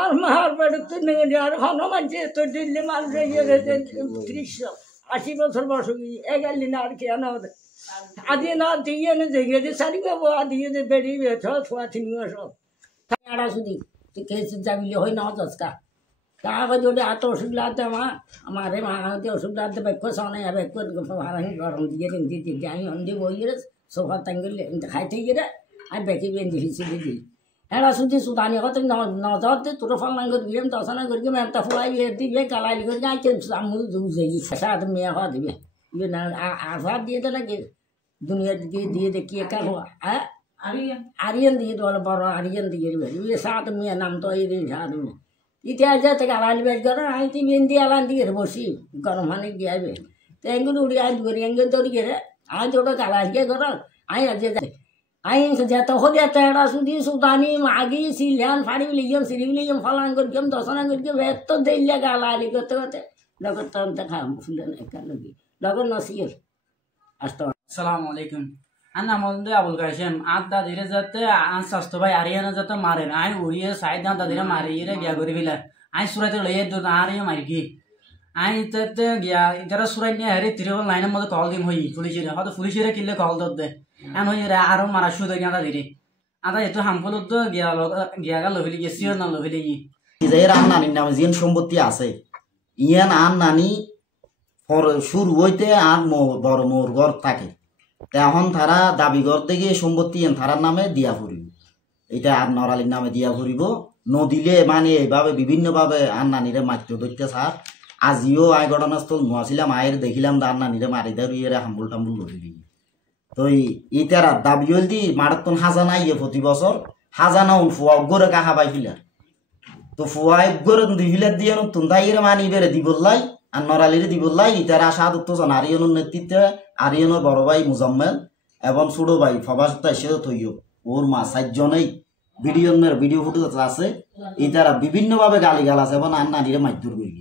আর মার বাড়িতে নিয়ে যাওয়ার হনুমান তো দিল্লি মানুষ 30-80 বছর বসে এগালি না আর কি আনা আদি না দিয়ে দেখে যে সারি বাবু আদিয়ে যে বেরিয়ে ছোয়া থিনিও সব আড়া শুধু কেসে যাবিলে হয় না দশকা তারপর যদি এত ওষুধ লাগতে আমারে মাহাতে ওষুধ লাগতে বেক্ষ সামনে বেক্ষ গরম দিয়ে দিতে যাই অন্দি বই সোফা টাঙ্গিলে খাইতে গিয়ে আর বেঁকে বেঁধে হিসেবে দিই এরা শুধু সুদানি হতে নজরতে তোর ফাল্লাং করে গিয়ে দশনা করে গিয়ে ম্যামটা ফুলাই দিবে গালাই করে গাইছে আমি যাই সাত মেয়ে হওয়া দিবে ইয়ে না আশার দিয়ে তো নাকি দুনিয়া দিয়ে দেখিয়ে কার হওয়া হ্যাঁ আরিয়ান দিয়ে বলে বড় আরিয়ান দিয়ে দিবে ইয়ে সাত মেয়ে নাম তো এই সাত মেয়ে ইতিহাস যাতে গালালি বেশ করে আমি তুই বেন্দি আলান দিয়ে বসি গরম হানি দিয়ে আইবে তো এগুলো উড়ি আজ করি এগুলো তৈরি করে আমি তো ওটা গালালিকে করো আমি আজ আইন যেত হলে তেড়া শুধু সুদানি মাগি সিলিয়ান ফাড়ি লিগম সিরিম লিগম ফলান করগম দশনা করগম এত দিল্লা গালালি করতে করতে লগর তখন দেখা ফুলেন একা লগে লগর নসির আসসালামু আলাইকুম আন্না মন্দে আবুল কাশেম আদা ধীরে যাতে আন স্বাস্থ্য ভাই আরিয়ানা যাতে মারেন আই উড়িয়ে সাইড না দাদিরা মারি ইরে গিয়া করি বিলা আই সুরাতে লইয়ে দো আরিয়া মারি কি আই ইতাতে গিয়া ইতারা সুরাই নিয়ে হারি তিরবল লাইনের মধ্যে কল দিম হই পুলিশের হয়তো পুলিশের কিনলে কল দে এন হই আরো মারা শুধু গিয়া দিরে আদা এতো হামফল তো গিয়া গা লভিলি গেছিও না লভিলি ইজাইর আন্নানির নামে জিন সম্পত্তি আছে ইয়ান আন্নানি শুরু হইতে আর বড় মোর ঘর থাকে এখন তারা দাবি করতে গিয়ে সম্পত্তি তারার নামে দিয়া ফুরিব এটা আর নরালির নামে দিয়া ফুরিব নদিলে মানে এইভাবে বিভিন্নভাবে আন্নানিরে মারতে ধরতে স্যার আজিও আয় ঘটনাস্থল নোয়াছিলাম আয়ের দেখিলাম আন্নানিরে মারি দেয় হাম্বুল টাম্বুল লড়ি তো ইতার দাবি হল দি মারাত্মন হাজানা ইয়ে প্রতি বছর হাজানা ফুয়া গরে কাহা পাই ফিলার তো ফুয়া গরে দুই ফিলার দিয়ে নতুন তাইরে মানি বেড়ে দিবল্লাই আর নরালিরে দিবল্লাই ইতার আশা উত্তোজন আরিয়নের নেতৃত্বে আরিয়নের বড় ভাই মুজাম্মেল এবং ছোট ভাই ফবাসতা এসে থইও ওর মা 4 জনেই ভিডিও ফুটেজ আছে ইতারা বিভিন্নভাবে গালি গালাছে এবং আন্নানিরে মারধর করি